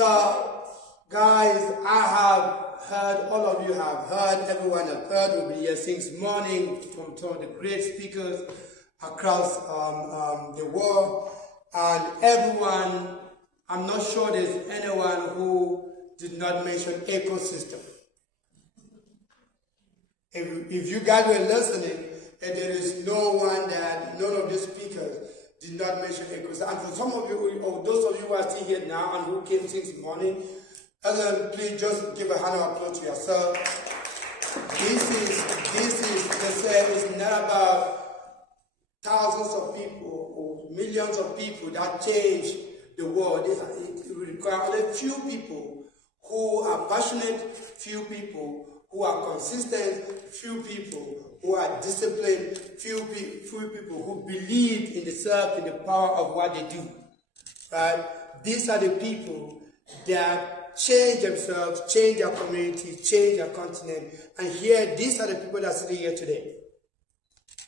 So, guys, I have heard, all of you have heard, everyone has heard, we've been here since morning from some of the great speakers across the world, and everyone, I'm not sure there's anyone who did not mention ecosystem. If you guys were listening, and there is no one that, none of the speakers did not mention ecosystem. And for some of you, or those of you who are still here now and who came since morning, please just give a hand of applause to yourself. They say it's not about thousands of people or millions of people that change the world. It requires only few people who are passionate, few people who are consistent, few people who are disciplined, few people who believe in the self, in the power of what they do. Right? These are the people that change themselves, change their community, change their continent. And here, these are the people that are sitting here today.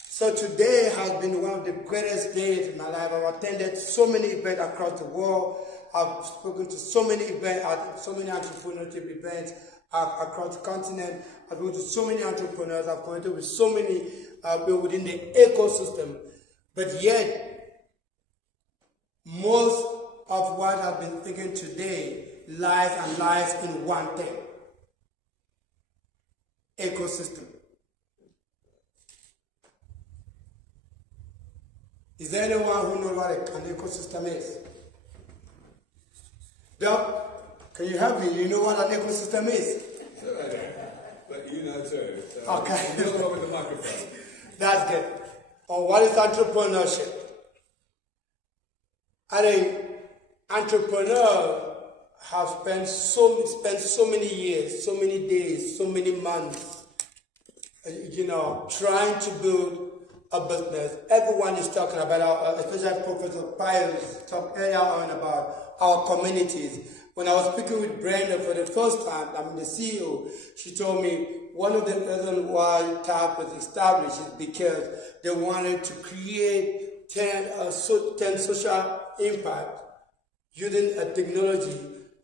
So today has been one of the greatest days in my life. I've attended so many events across the world. I've spoken to so many events, so many entrepreneurship events across the continent. I've been to so many entrepreneurs. I've connected with so many people within the ecosystem. But yet, most of what I've been thinking today lies in one thing: ecosystem. Is there anyone who knows what an ecosystem is? Doc, can you help me? You know what an ecosystem is? But you know too. So okay. You know with the microphone. That's good. Or what is entrepreneurship? I think entrepreneurs have spent so many years, so many days, so many months, trying to build a business. Everyone is talking about, especially Professor Pius talked earlier on about our communities. When I was speaking with Brenda for the first time, I'm the CEO, she told me one of the reasons why TAFFD was established is because they wanted to create 10 social impact using a technology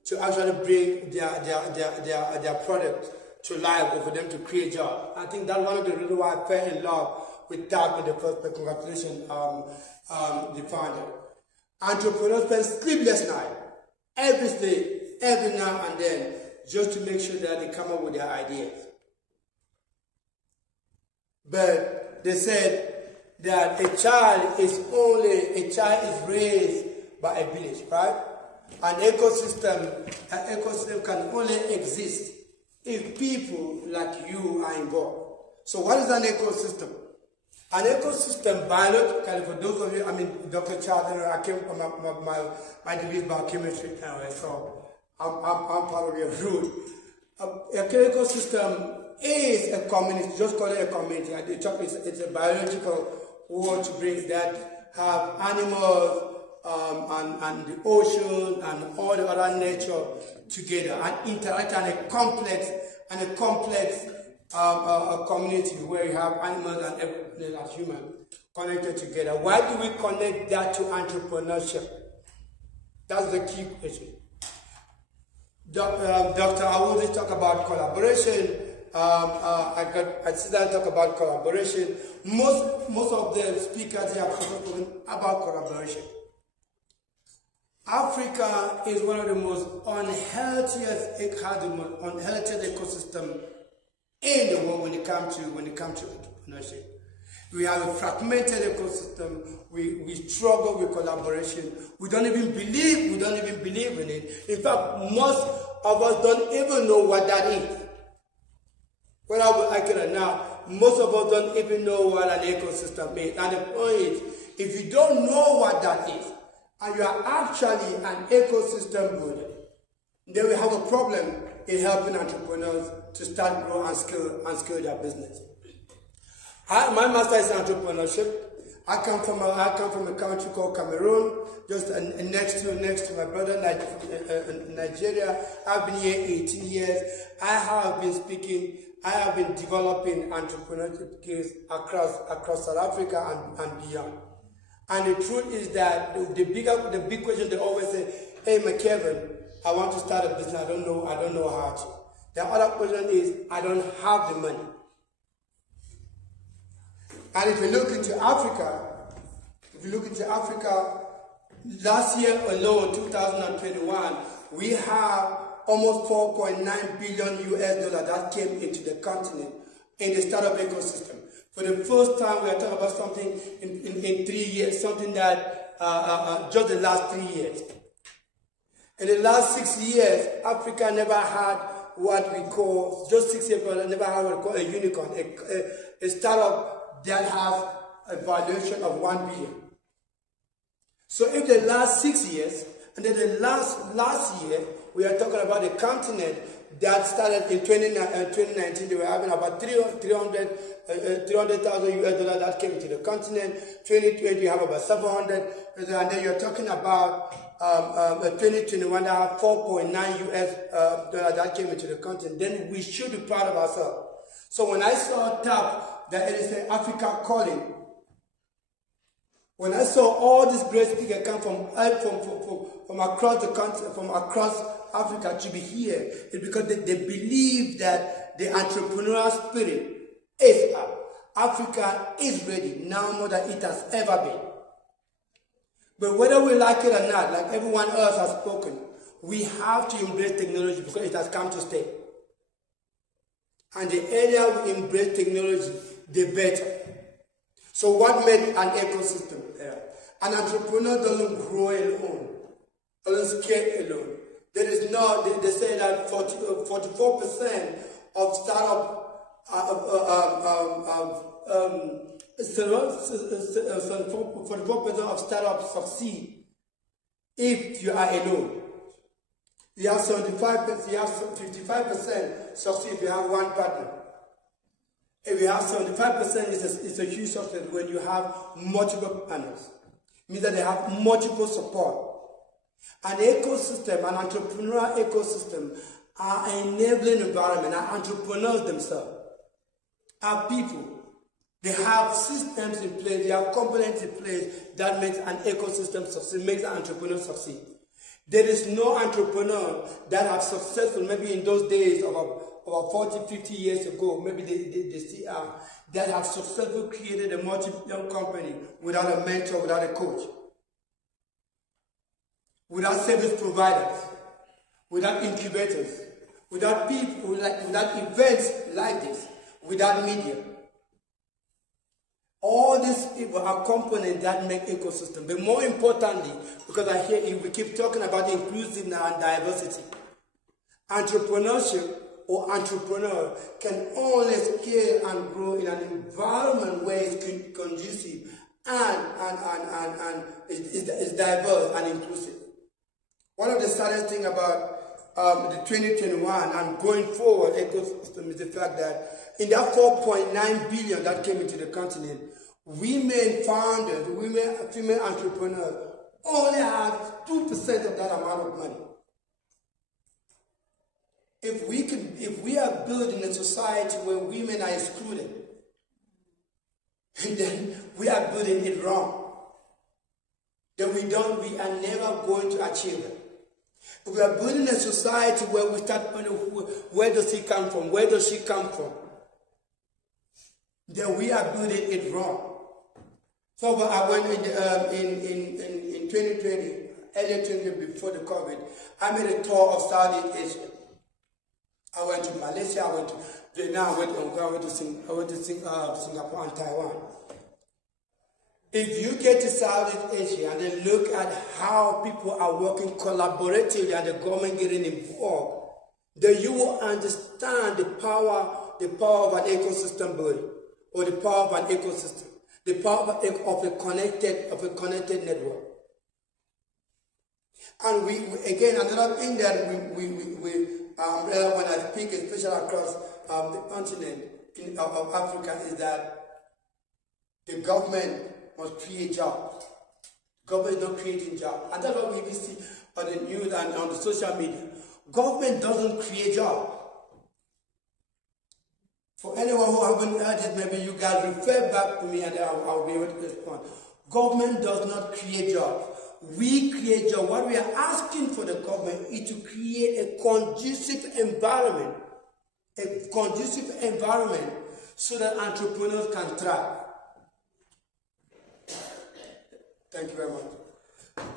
to actually bring their product to life or for them to create jobs. I think that's one of the reasons why I fell in love with TAFFD in the first place. Congratulations, the founder. Entrepreneurs spend sleepless nights every now and then, just to make sure that they come up with their ideas. But they said that a child is raised by a village, right? An ecosystem can only exist if people like you are involved. So what is an ecosystem? An ecosystem, biologically, for those of you, Dr. Charles, I came from my degree is biochemistry anyway, so I'm part of your root. An ecosystem is a community, just call it a community. It's a biological word to bring that have animals and the ocean and all the other nature together and interact in a complex a community where you have animals and everything as human connected together. Why do we connect that to entrepreneurship? That's the key question. Dr. Ayade talk about collaboration. I sit down and talk about collaboration. Most of the speakers here have spoken about collaboration. Africa is one of the most unhealthiest ecosystem in the world when it comes to entrepreneurship. We have a fragmented ecosystem. We struggle with collaboration. We don't even believe in it. In fact, most of us don't even know what that is. Whether we like it or not, most of us don't even know what an ecosystem is. And the point is, if you don't know what that is, and you are actually an ecosystem builder, then we have a problem in helping entrepreneurs to start, grow, and scale their business. My master is in entrepreneurship. I come from a country called Cameroon, just next to my brother, Nigeria. I've been here 18 years. I have been developing entrepreneurship skills across South Africa and beyond. And the truth is that the big question they always say, hey McKevin, I want to start a business, I don't know how to. The other question is, I don't have the money. And if you look into Africa, last year alone, 2021, we have almost 4.9 billion US dollars that came into the continent in the startup ecosystem. For the first time, we are talking about something in 3 years, something that just the last 3 years. In the last 6 years, Africa never had what we call, just 6 years ago, never had what we call a unicorn, a startup that has a valuation of 1 billion. So if the last 6 years, and then the last year, we are talking about a continent that started in 2019, they were having about 300,000 US dollars that came to the continent. 2020, you have about 700, and then you're talking about 2021, that have 4.9 US dollars that came into the continent. Then we should be proud of ourselves. So when I saw TAP, that it is Africa calling, when I saw all these great speakers come from across the country, from across Africa to be here, it's because they believe that the entrepreneurial spirit is up. Africa is ready now more than it has ever been. But whether we like it or not, like everyone else has spoken, we have to embrace technology because it has come to stay. And the earlier we embrace technology, the better. So what makes an ecosystem there? An entrepreneur doesn't grow alone, doesn't scale alone. There is no, they say that 44% of startup, 44% of startups succeed if you are alone. You have 75%, you have 55% succeed if you have one partner. If you have 75%, it's a huge success when you have multiple partners. It means that they have multiple support. An ecosystem, an entrepreneurial ecosystem, are an enabling environment, are entrepreneurs themselves, are people. They have systems in place, they have components in place that makes an ecosystem succeed, makes an entrepreneur succeed. There is no entrepreneur that have successful, maybe in those days of about 40, 50 years ago, maybe they still are, that have successfully created a multi-billion company without a mentor, without a coach, without service providers, without incubators, without people, without events like this, without media. All these people are components that make ecosystem. But more importantly, because I hear we keep talking about inclusiveness and diversity, entrepreneurship or entrepreneur can only scale and grow in an environment where it's conducive and is diverse and inclusive. One of the saddest things about the 2021 and going forward ecosystem is the fact that in that 4.9 billion that came into the continent, women founders, female entrepreneurs only have 2% of that amount of money. If we are building a society where women are excluded, then we are building it wrong. Then we are never going to achieve it. If we are building a society where we start wondering where does he come from, where does she come from, then we are building it wrong. So I went in 2020, earlier 2020, before the COVID, I made a tour of Southeast Asia. I went to Malaysia, I went to Vietnam, I went to Singapore and Taiwan. If you get to Southeast Asia and then look at how people are working collaboratively and the government getting involved, then you will understand the power of an ecosystem building, or the power of an ecosystem, the power of a connected network. And we again, another thing that when I speak, especially across the continent of Africa, is that the government must create jobs. Government is not creating jobs. And that's what we see on the news and on the social media. Government doesn't create jobs. For anyone who haven't heard it, maybe you guys refer back to me and I'll be able to respond. Government does not create jobs. we create jobs. What we are asking for the government is to create a conducive environment so that entrepreneurs can thrive. Thank you very much.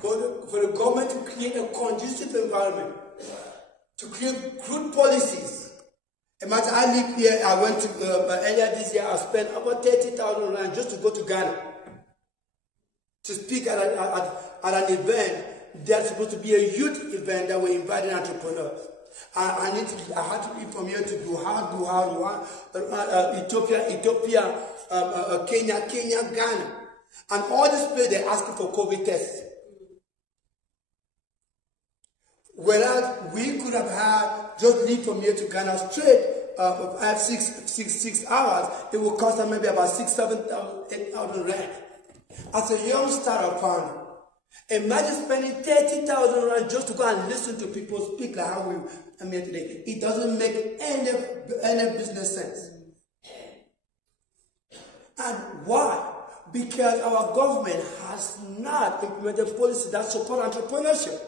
For the government to create a conducive environment, to create good policies. Imagine I live here, I went to, earlier this year, I spent about 30,000 rand just to go to Ghana to speak at an event that's supposed to be a youth event that we're inviting entrepreneurs. I had to leave from here to Doha, Ethiopia, Kenya, Ghana. And all these places, they're asking for COVID tests. Whereas we could have had, just leave from here to Ghana straight, 6 hours, it would cost us maybe about 6,000, 8,000 rand. As a young startup founder, imagine spending 30,000 rand just to go and listen to people speak like how I'm here today. It doesn't make any business sense. And why? Because our government has not implemented policies that support entrepreneurship.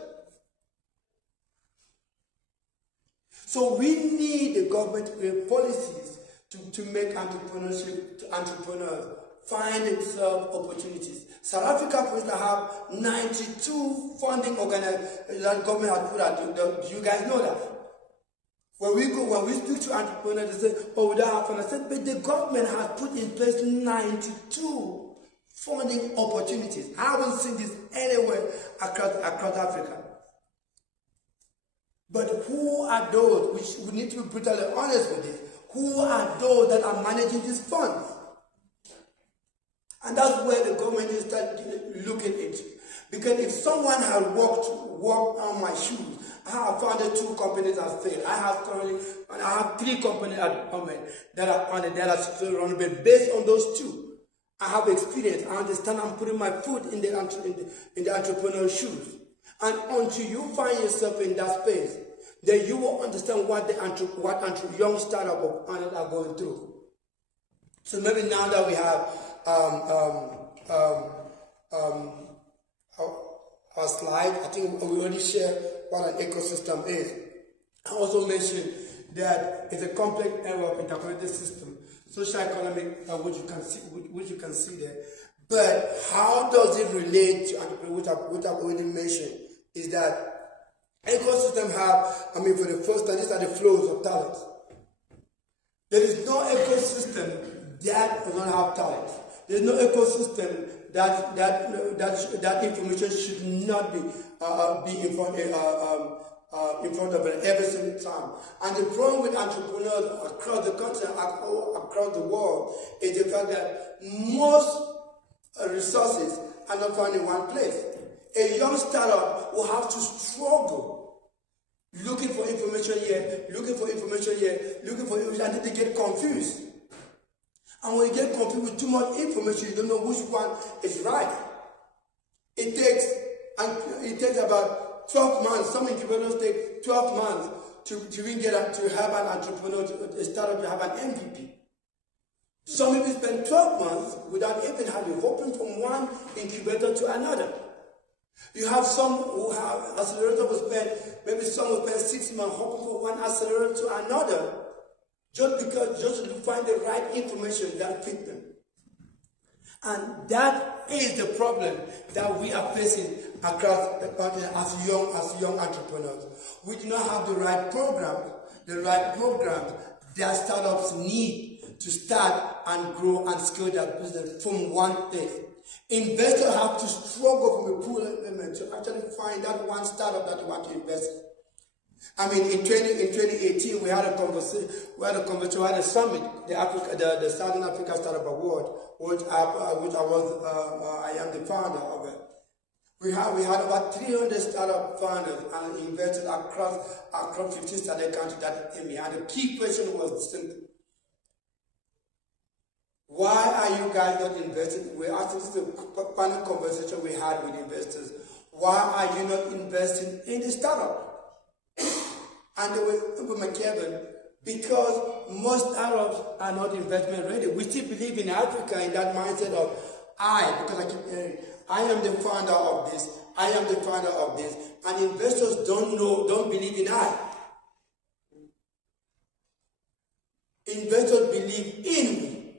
So we need the government to create policies to make entrepreneurs find themselves opportunities. South Africa, for instance, have 92 funding organizations that government has put out. Do you guys know that? When we speak to entrepreneurs, they say, oh, we don't have fund. I said, but the government has put in place 92 funding opportunities. I haven't seen this anywhere across Africa. But who are those, we need to be brutally honest with this, who are those that are managing these funds? And that's where the government needs to start looking into. Because if someone had walked on my shoes, I have founded 2 companies that failed. I have 3 companies at the moment that are still running, but based on those 2, I have experience. I understand I'm putting my foot in the entrepreneur's shoes. And until you find yourself in that space, then you will understand what young startups are going through. So maybe now that we have our slide, I think we already shared what an ecosystem is. I also mentioned that it's a complex area of interconnected system, socio-economic, which you can see there. But how does it relate to entrepreneurship, which I've already mentioned, is that ecosystem for the first time, these are the flows of talent. There is no ecosystem that does not have talent. There is no ecosystem that information should not be in front of it every single time. And the problem with entrepreneurs across the country, across the world, is the fact that most resources are not found in one place. A young startup will have to struggle looking for information here, until they get confused. And when you get confused with too much information, you don't know which one is right. It takes about 12 months. Some incubators take 12 months to have an entrepreneur, a startup to have an MVP. Some people spend 12 months without even having hopping from one incubator to another. You have some who have accelerator will spend, maybe some will spend 6 months hopping from one accelerator to another, just to find the right information that fits them. And that is the problem that we are facing across the country as young entrepreneurs. We do not have the right programs that startups need to start and grow and scale their business from one place. Investors have to struggle from a pool element to actually find that one startup that they want to invest in. I mean, in 2018, we had a conversation, we had a summit, the Southern Africa Startup Award, which I am the founder of it. We had about 300 startup founders and investors across 15 startup countries that came here. And the key question was simple. Why are you guys not investing? We asked this is a panel conversation we had with investors. Why are you not investing in the startup? And they were McKevin, because most startups are not investment ready. We still believe in Africa in that mindset of because I keep hearing, I am the founder of this, I am the founder of this, and investors don't believe in I. Investors believe in we.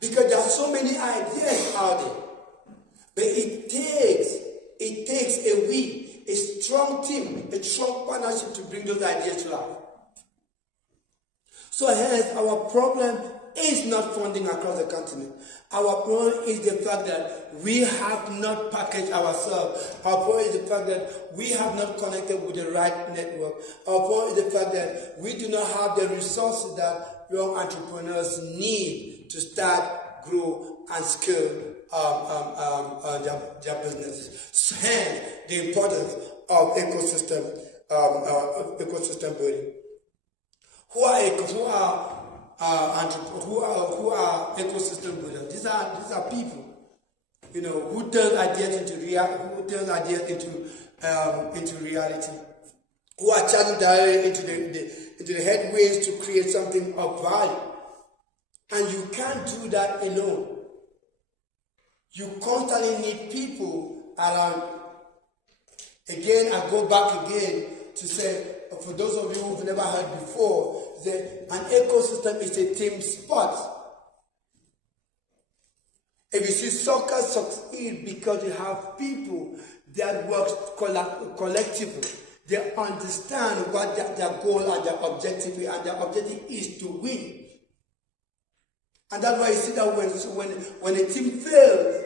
Because there are so many ideas out there. But it takes a we, a strong team, a strong partnership to bring those ideas to life. So hence, our problem is not funding across the continent. Our problem is the fact that we have not packaged ourselves. Our problem is the fact that we have not connected with the right network. Our problem is the fact that we do not have the resources that young entrepreneurs need to start, grow, and scale their businesses. So hence, the importance of ecosystem building. Who are ecosystem builders? These are people, who turn ideas into reality, who are channeling directly into the headways to create something of value. And you can't do that alone. You constantly need people around. Again, I go back again to say, for those of you who've never heard before, an ecosystem is a team sport. If you see soccer succeed because you have people that work collectively, they understand what their goal and their objective is, and their objective is to win. And that's why you see that when a team fails,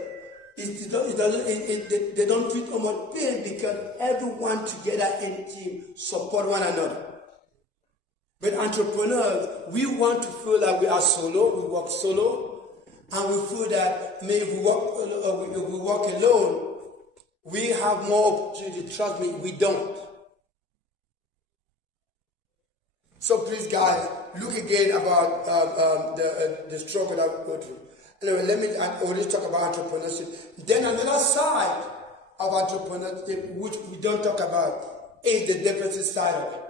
they don't feel so much pain because everyone together in the team support one another. But entrepreneurs, we want to feel like we are solo, we work solo, and we feel that maybe if we work alone, we have more opportunity. Trust me, we don't. So please, guys, look again about the struggle that we go through. Anyway, let me already talk about entrepreneurship. Then another side of entrepreneurship, which we don't talk about, is the deficit side of it.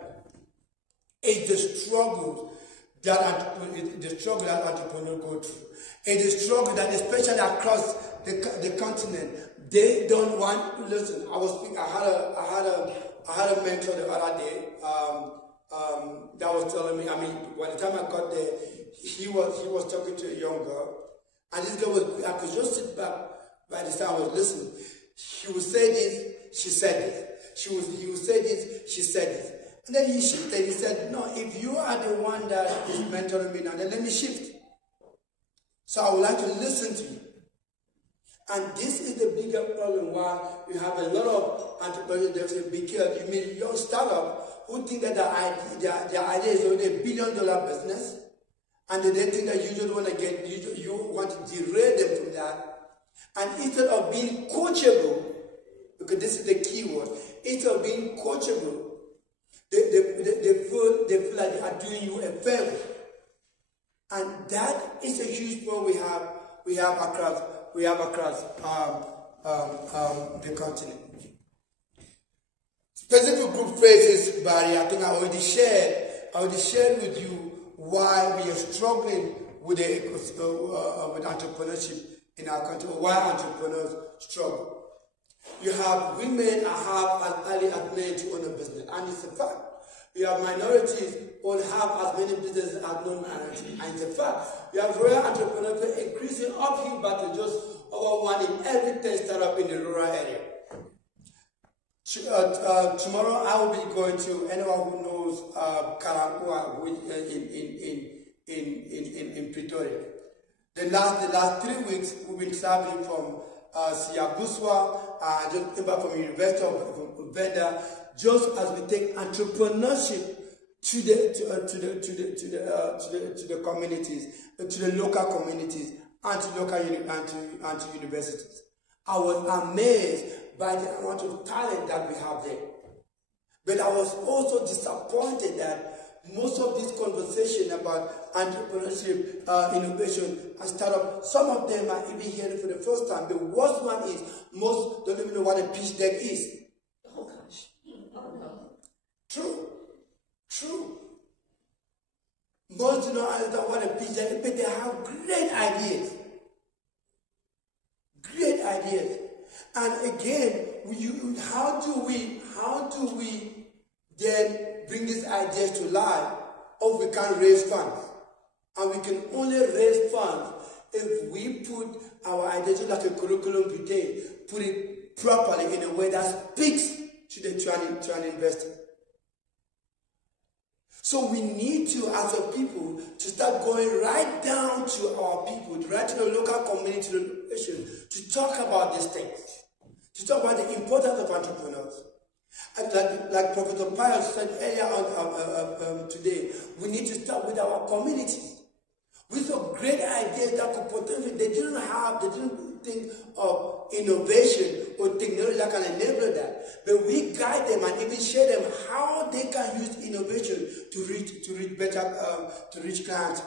It's the struggle that entrepreneurs go through. It's the struggle that, especially across the continent, they don't want. Listen, I had a mentor the other day that was telling me. I mean, by the time I got there, he was talking to a young girl. And this girl I could just sit back by the time I was listening. He would say this, she said this. He would say this, she said this. And then he shifted. He said, no, if you are the one that is mentoring me now, then let me shift. So I would like to listen to you. And this is the bigger problem why you have a lot of entrepreneurs that say, be careful. You mean your startup who think that their idea is only $1 billion business, and they think that you just want to you want to derail them from that. And instead of being coachable, because this is the key word, instead of being coachable, they feel like they are doing you a favor. And that is a huge problem we have across the continent. Specific group faces barrier. I think I already shared with you why we are struggling with entrepreneurship in our country, or why entrepreneurs struggle. You have women have as early as men to own a business, and it's a fact. You have minorities who have as many businesses as non-minorities, and it's a fact. You have rural entrepreneurs increasing uphill battle, just over 1 in every 10 startup in the rural area. Tomorrow I will be going to anyone who knows Karankua in Pretoria. The last 3 weeks we've been traveling from Siyabuswa, just came back from University of Venda, just as we take entrepreneurship to the communities, to the local communities, and to universities. I was amazed by the amount of talent that we have there. But I was also disappointed that most of this conversation about entrepreneurship, innovation, and startup, some of them are even hearing for the first time. The worst one is most don't even know what a pitch deck is. Oh gosh. Oh no. True. Most do not understand what a pitch deck is, but they have great ideas. ideas. And again, how do we then bring these ideas to life if we can't raise funds? And we can only raise funds if we put our ideas like a curriculum vitae, put it properly in a way that speaks to an investor. So we need to, as a people, to start going right down to our people, right to the local community, to talk about these things, to talk about the importance of entrepreneurs. And like Professor Pius said earlier on today, we need to start with our communities. With some great ideas that could potentially, they didn't think of innovation or technology that can enable that. But we guide them and even show them how they can use innovation to reach clients.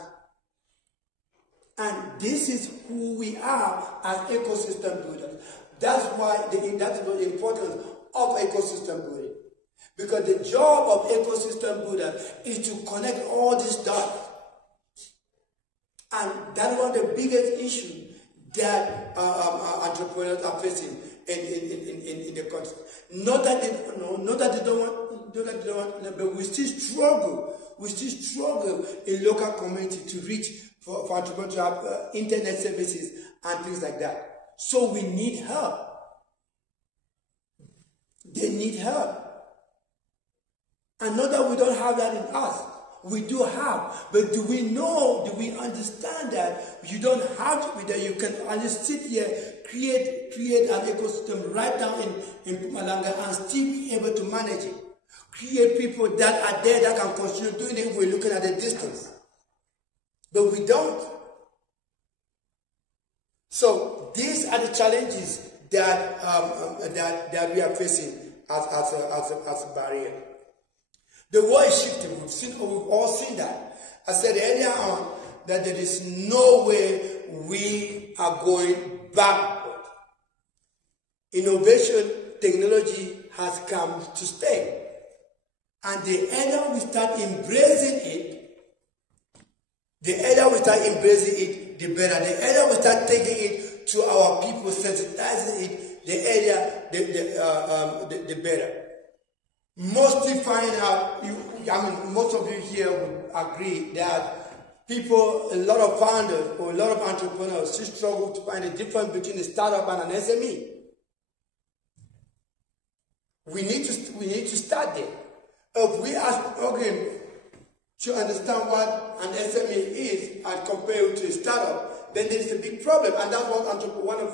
And this is who we are as ecosystem builders. That's the importance of ecosystem building. Because the job of ecosystem builder is to connect all these dots. And that's one of the biggest issues that entrepreneurs are facing in the country. Not that they don't want, but we still struggle. We still struggle in local community to reach for entrepreneurs to have internet services and things like that. So we need help. They need help. And not that we don't have that in us. We do have, but do we understand that you don't have to be there? You can only sit here, create an ecosystem right down in Pumalanga and still be able to manage it. Create people that are there that can continue doing it if we're looking at the distance. But we don't. So these are the challenges that we are facing as a barrier. The world is shifting. We've all seen that. I said earlier on that there is no way we are going backward. Innovation, technology has come to stay. And the earlier we start embracing it, the better. The earlier we start taking it to our people, sensitizing it, the better. Mostly find out, most of you here would agree that people, a lot of founders or a lot of entrepreneurs still struggle to find a difference between a startup and an SME. We need to start there. If we are struggling to understand what an SME is and compare it to a startup, then there is a big problem. And that's what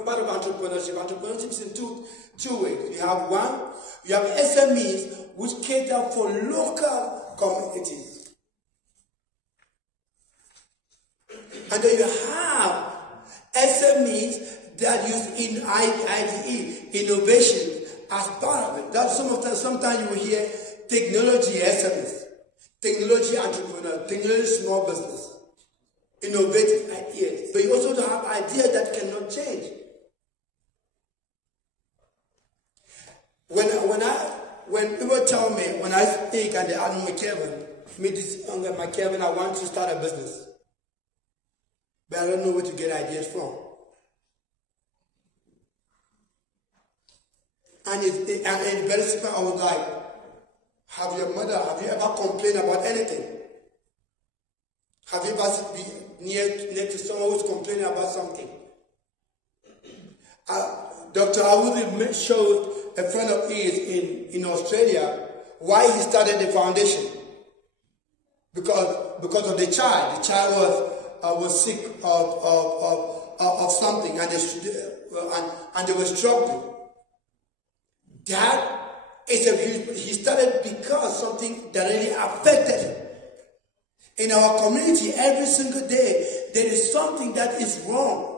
part of entrepreneurship. Entrepreneurship is in two ways. You have SMEs which cater for local communities. And then you have SMEs that use IDE, innovation, as part of it. That's sometimes you will hear technology SMEs, technology entrepreneur, technology small business, innovative ideas. But you also have ideas that cannot change. When people tell me, when I speak and they ask McKevin, meet this younger McKevin, I want to start a business. But I don't know where to get ideas from. And it's very simple. I was like, have you ever complained about anything? Have you ever been near to someone who's complaining about something? Dr. Ayade showed a friend of his in Australia why he started the foundation. Because of the child. The child was sick of something and they were struggling. That is a huge. He started because something that really affected him. In our community, every single day, there is something that is wrong.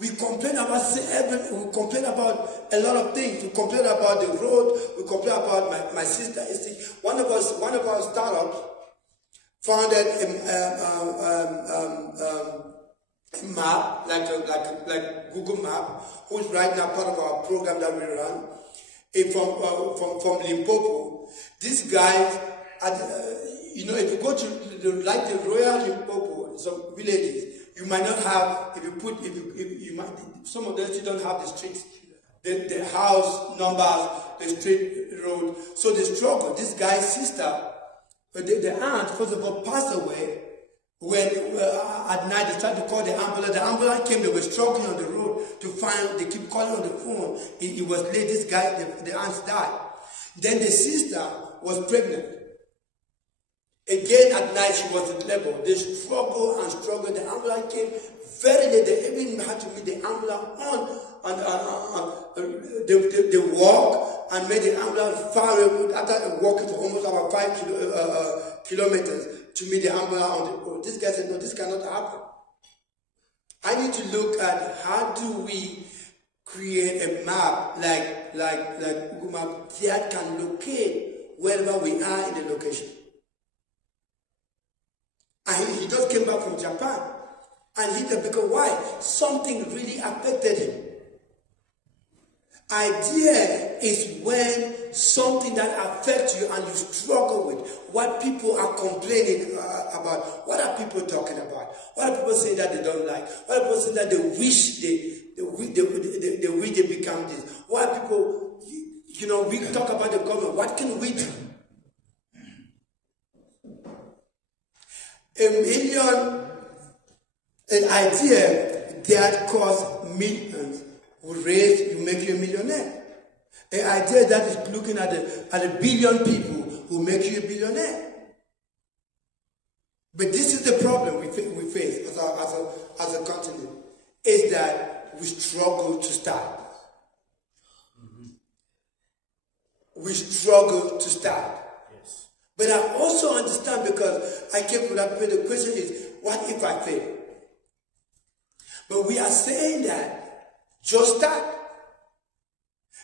We complain about a lot of things. We complain about the road. We complain about my sister is sick. One of our startups founded a map, like Google Map, who's right now part of our program that we run. From Limpopo. These guys, if you go to the Royal Limpopo, some villages, you might not have. Some of them still don't have the streets the house numbers, the street road. So they struggle. This guy's sister, the aunt, first of all, passed away. When at night they started to call the ambulance. The ambulance came, they were struggling on the road to find, they keep calling on the phone. It was late, this guy, the aunt died. Then the sister was pregnant. Again at night she was at level. They struggled and struggled. The ambulance came very late. They even had to meet the ambulance they walk and made the ambulance far away after walking for almost about 5 kilometers to meet the ambulance on the road. This guy said, no, this cannot happen. I need to look at how do we create a map like Google Map that can locate wherever we are in the location. And he just came back from Japan. And he said, because why? Something really affected him. Idea is when something that affects you and you struggle with what people are complaining about. What are people talking about? What are people saying that they don't like? What are people saying that they wish they wish they become this? What are people, we talk about the government. What can we do? An idea that costs millions will raise, you make you a millionaire. An idea that is looking at a billion people will make you a billionaire. But this is the problem we face as a continent, is that we struggle to start. We struggle to start. Yes. But I also understand, because I came from that point, the question is, what if I fail? But we are saying that just start.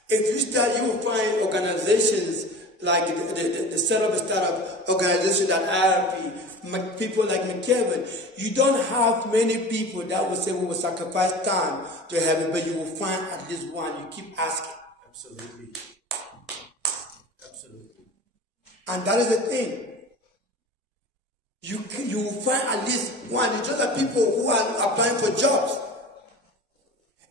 If you start, you will find organizations like the startup organization that IRP, people like McKevin. You don't have many people that will say we will sacrifice time to have it, but you will find at least one. You keep asking. Absolutely. Absolutely. And that is the thing. You will find at least one. It's just like people who are applying for jobs.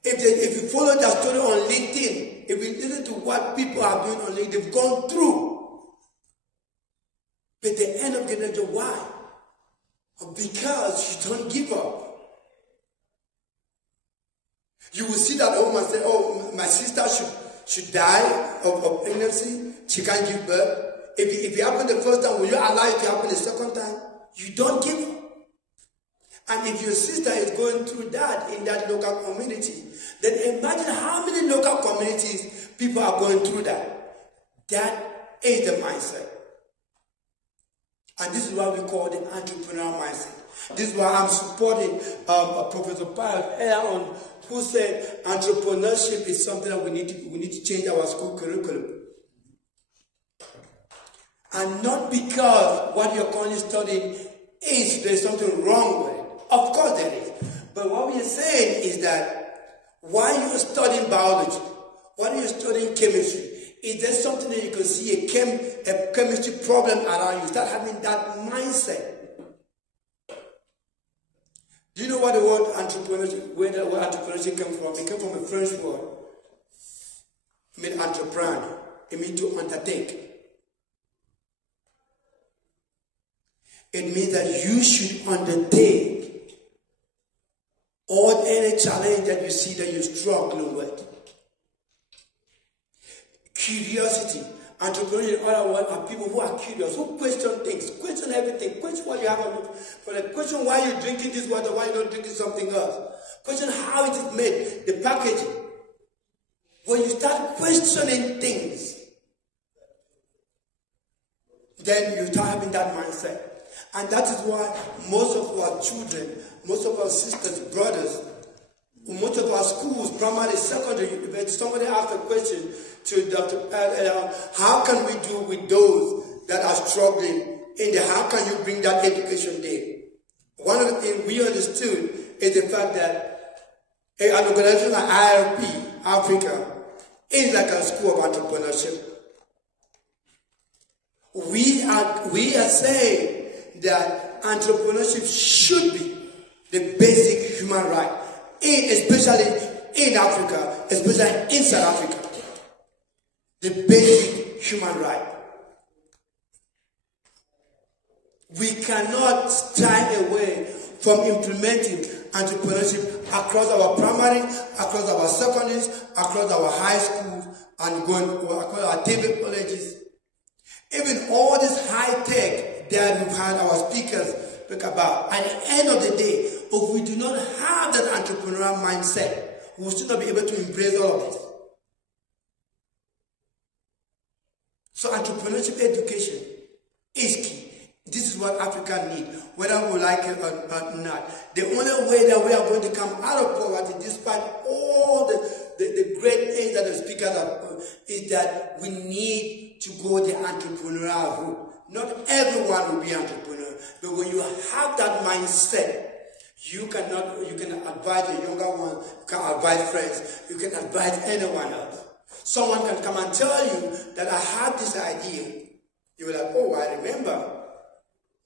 If you follow that story on LinkedIn, if you listen to what people are doing on LinkedIn, they've gone through. But they end up getting a job. Why? Because you don't give up. You will sit at home and say, oh, my sister should die of pregnancy. She can't give birth. If it happened the first time, will you allow it to happen the second time? You don't give up. And if your sister is going through that in that local community, then imagine how many local communities people are going through that. That is the mindset. And this is what we call the entrepreneurial mindset. This is why I'm supporting Professor Pius earlier on, who said entrepreneurship is something that we need to change our school curriculum. And not because what you're currently studying there's something wrong with it. Of course there is. But what we are saying is that while you're studying biology, while you're studying chemistry, is there something that you can see a chemistry problem around you? Start having that mindset. Do you know what the word entrepreneurship, where the word entrepreneurship came from? It came from a French word. It means entreprendre. It means to undertake. It means that you should undertake any challenge that you see that you're struggling with. Curiosity. Entrepreneurs, in other words, are people who are curious, who question things, question everything, question what you have on for the question why you're drinking this water, why you're not drinking something else. Question how it is made, the packaging. When you start questioning things, then you start having that mindset. And that is why most of our children, most of our sisters, brothers, most of our schools, primary, secondary, somebody asked a question to Dr. how can we do with those that are struggling in there? How can you bring that education there? One of the things we understood is the fact that an organization like IRP, Africa, is like a school of entrepreneurship. We are saying that entrepreneurship should be the basic human right, especially in Africa, especially in South Africa. The basic human right. We cannot stay away from implementing entrepreneurship across our primary, across our secondaries, across our high schools, and going across our TAFFD colleges. Even all this high tech that we've had our speakers speak about. At the end of the day, if we do not have that entrepreneurial mindset, we will still not be able to embrace all of this. So entrepreneurship education is key. This is what Africa needs, whether we like it or not. The only way that we are going to come out of poverty, despite all the great things that the speakers have, is that we need to go the entrepreneurial route. Not everyone will be entrepreneur, but when you have that mindset, you can advise a younger one, you can advise friends, you can advise anyone else. Someone can come and tell you that I have this idea. You're like, oh, I remember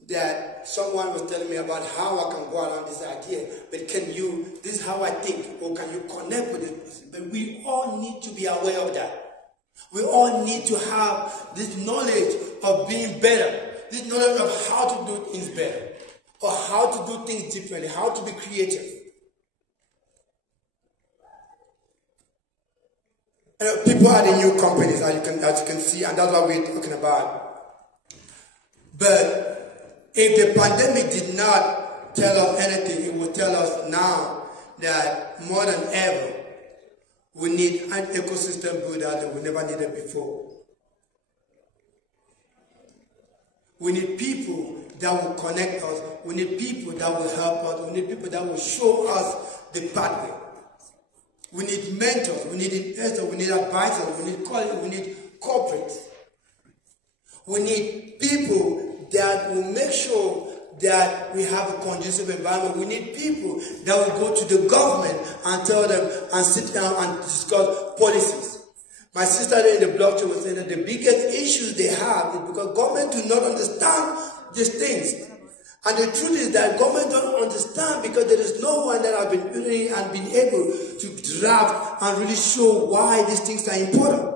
that someone was telling me about how I can go around this idea, but this is how I think, or can you connect with this person? But we all need to be aware of that. We all need to have this knowledge of being better, this knowledge of how to do things better, or how to do things differently, how to be creative. People are the new companies, as you can see, and that's what we're talking about. But if the pandemic did not tell us anything, it will tell us now that more than ever, we need an ecosystem builder that we never needed before. We need people that will connect us. We need people that will help us. We need people that will show us the pathway. We need mentors, we need investors, we need advisors, we need colleagues, we need corporates. We need people that will make sure that we have a conducive environment. We need people that will go to the government and tell them and sit down and discuss policies. My sister in the blockchain was saying that the biggest issues they have is because government do not understand these things. And the truth is that government don't understand because there is no one that has been doing and been able to draft and really show why these things are important.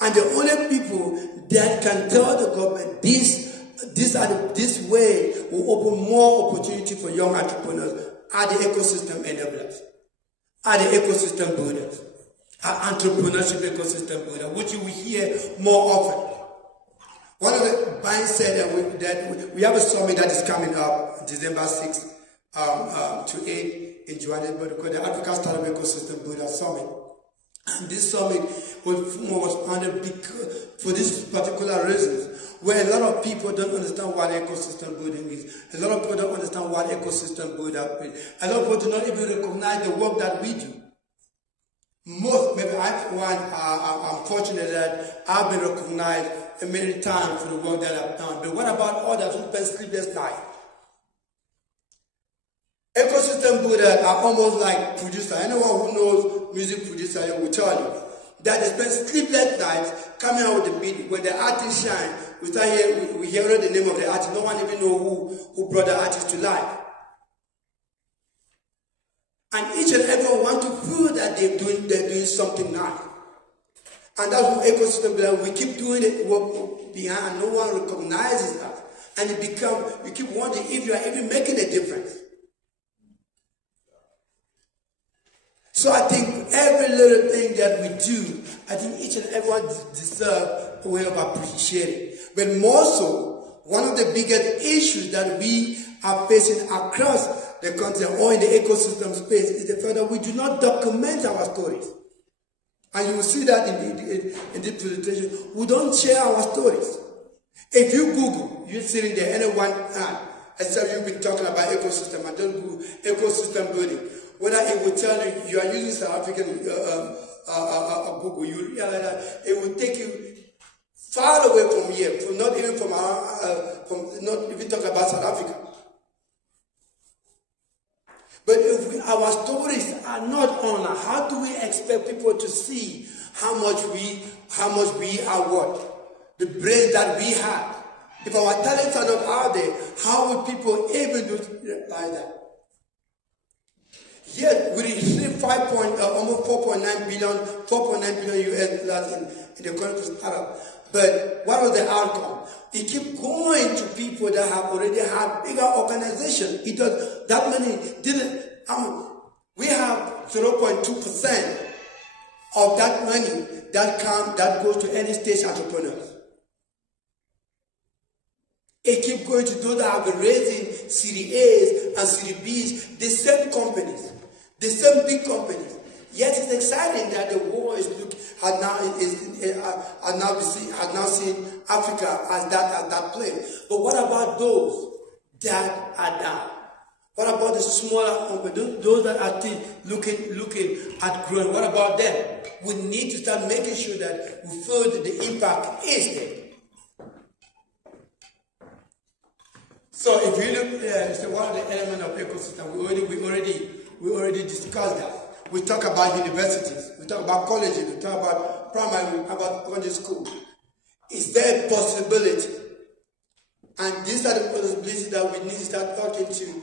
And the only people that can tell the government this way will open more opportunity for young entrepreneurs are the ecosystem enablers, are the ecosystem builders, are entrepreneurship ecosystem builders, which you will hear more often. One of the mindset that we have a summit that is coming up December 6th to 8th in Johannesburg called the Africa Startup Ecosystem Builder Summit. And this summit was founded for this particular reason, where a lot of people don't understand what ecosystem building is. A lot of people don't understand what ecosystem builder is. A lot of people do not even recognize the work that we do. Maybe I'm fortunate that I've been recognized many times for the work that I've done. But what about others who spend sleepless nights? Ecosystem builders are almost like producers. Anyone who knows music producers will tell you that they spend sleepless nights coming out with the beat. When the artist shine, we hear the name of the artist. No one even knows who brought the artist to life. And each and everyone want to feel that they're doing something nice. And that's what ecosystem building. We keep doing it work behind, and no one recognizes us. And you keep wondering if you are even making a difference. So I think every little thing that we do, I think each and everyone deserves a way of appreciating. But more so, one of the biggest issues that we are facing across the country or in the ecosystem space is the fact that we do not document our stories. And you will see that in the presentation. We don't share our stories. If you Google, you're sitting there, anyone, except you've been talking about ecosystem, and don't Google ecosystem building. Whether it will tell you are using South African Google, you realize that it will take you far away from here, not even talking about South Africa. But if our stories are not on, how do we expect people to see how much we are worth? The brain that we have. If our talents are not out there, how will people even realize that? Yes, we received almost 4.9 billion US dollars in the country to start up. But what was the outcome? It keep going to people that have already had bigger organizations. It does that many didn't. We have 0.2% of that money that goes to early stage entrepreneurs. It keep going to those that have been raising Series A's and Series B's, the same companies, the same big companies. Yet it's exciting that the war has now seen Africa as that place. But what about those that are down? What about the smaller companies, those that are still looking at growing? What about them? We need to start making sure that we feel that the impact is there. So if you look, so one of the elements of ecosystem, we already discussed that. We talk about universities, we talk about colleges, we talk about primary, we talk about secondary school. Is there a possibility? And these are the possibilities that we need to start talking to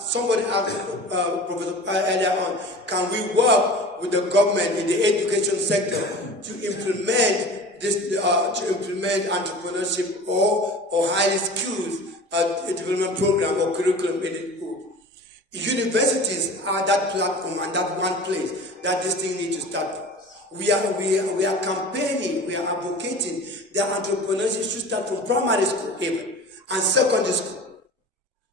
somebody asked Professor earlier on, can we work with the government in the education sector to implement entrepreneurship or highly skilled development program or curriculum in the school? Universities are that platform and that one place that this thing needs to start. We are campaigning, we are advocating that entrepreneurship should start from primary school even and secondary school.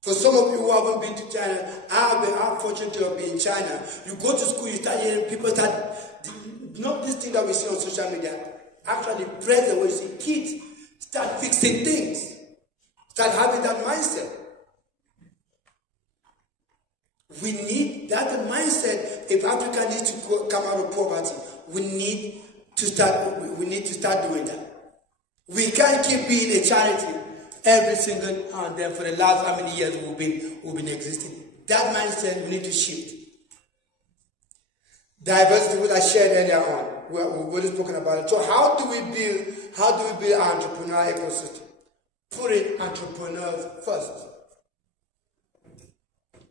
For some of you who haven't been to China, I'm fortunate to have been in China. You go to school, you start hearing people start, not this thing that we see on social media, actually present where you see kids start fixing things, start having that mindset. We need that mindset. If Africa needs to come out of poverty, we need to start doing that. We can't keep being a charity every single day for the last how many years we've been existing. That mindset we need to shift. Diversity, which I shared earlier on, we've already spoken about it. So how do we build an entrepreneurial ecosystem? Putting entrepreneurs first.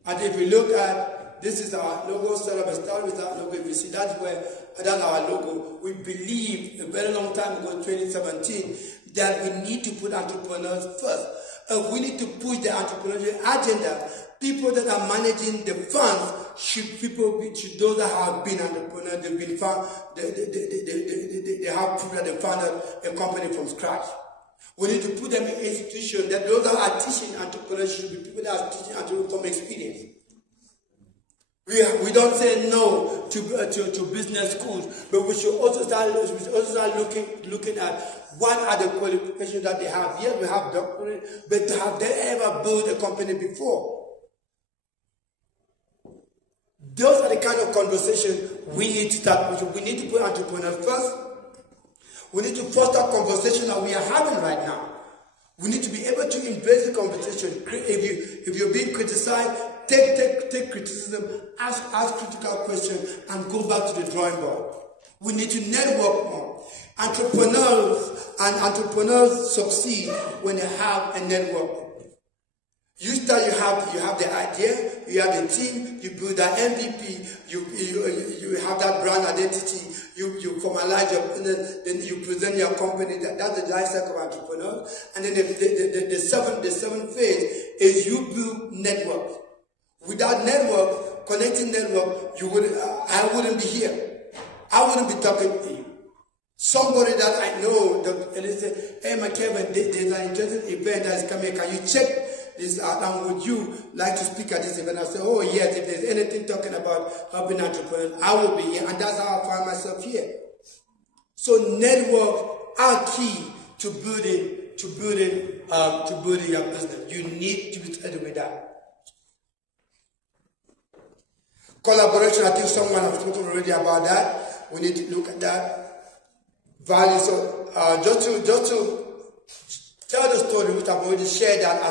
And if we look at, this is our logo, start with our logo. If you see that's our logo. We believe a very long time ago, 2017, that we need to put entrepreneurs first. We need to push the entrepreneurial agenda. People that are managing the funds should those that have been entrepreneurs, they've been found, they have proved that they founded a company from scratch. We need to put them in institutions that those that are teaching entrepreneurship should be people that are teaching entrepreneurship from experience. We don't say no to business schools, but we should also start looking at what are the qualifications that they have. Yes, we have doctorate, but have they ever built a company before? Those are the kind of conversations we need to start with. We need to put entrepreneurs first. We need to foster conversation that we are having right now. We need to be able to embrace the conversation. If you're being criticized, take criticism, ask critical questions, and go back to the drawing board. We need to network more. Entrepreneurs succeed when they have a network. You have the idea, you have the team, you build that MVP, you have that brand identity, you formalize your business, then you present your company. That's the life cycle of entrepreneurs. And then the seventh phase is you build networks. Without network, connecting network, I wouldn't be here. I wouldn't be talking to you. Somebody that I know, and they say, hey McKevin, there's an interesting event that is coming. Can you check this out? And would you like to speak at this event? I say, oh yes, if there's anything talking about helping entrepreneurs, I will be here. And that's how I find myself here. So networks are key to building your business. You need to be started with that. Collaboration, I think someone has spoken already about that. We need to look at that. Value. So just to tell the story, which I've already shared that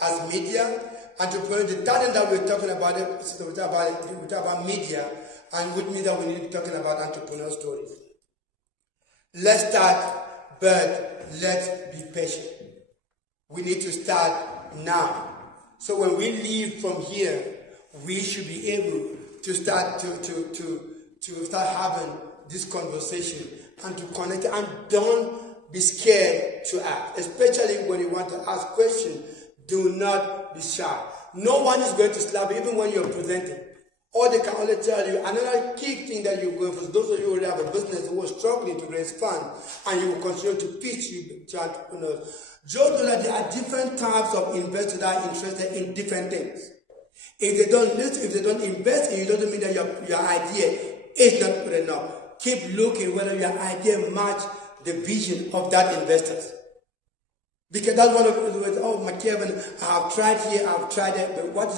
as media, entrepreneur, the talent that we're talking about, we're talking about media, and with media we need to be talking about entrepreneur stories. Let's start, but let's be patient. We need to start now. So when we leave from here, we should be able to start to start having this conversation and to connect, and don't be scared to ask, especially when you want to ask questions. Do not be shy. No one is going to slap you, even when you're presenting. Or they can only tell you another key thing that you're going for. Those of you who have a business who are struggling to raise funds, and you will continue to pitch you to entrepreneurs. Just know that there are different types of investors that are interested in different things. If they don't listen, if they don't invest in you, doesn't mean that your idea is not good enough. Keep looking whether your idea match the vision of that investor. Because that's one of the ways, oh, McKevin, I've tried here, I've tried that, but what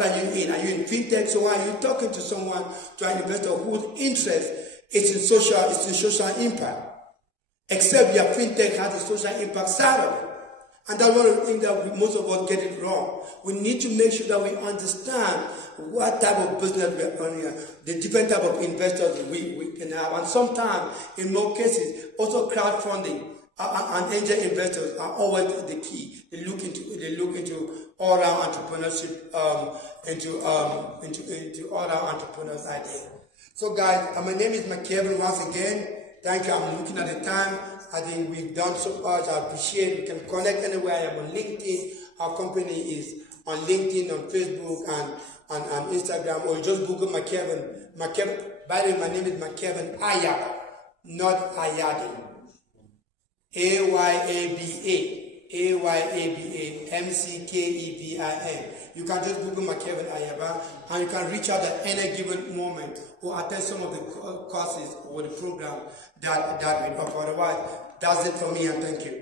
are you in? Are you in fintech? So why are you talking to someone, to an investor whose interest is in social impact? Except your fintech has a social impact side of it. And that's one of the things that most of us get it wrong. We need to make sure that we understand what type of business we are running, the different type of investors we can have. And sometimes, in more cases, also crowdfunding and angel investors are always the key. They look into all-round entrepreneurship, into all-round entrepreneurs ideas. So guys, my name is McKevin once again. Thank you. I'm looking at the time. I think we've done so much. I appreciate it. We can connect anywhere. I am on LinkedIn. Our company is on LinkedIn, on Facebook, and Instagram. Or you just Google McKevin. McKevin. By the way, my name is McKevin Ayade, not Ayade. Ayaba, McKevin. You can just Google McKevin Ayaba, and you can reach out at any given moment or attend some of the courses or the program that we offer. Otherwise, that's it for me, and thank you.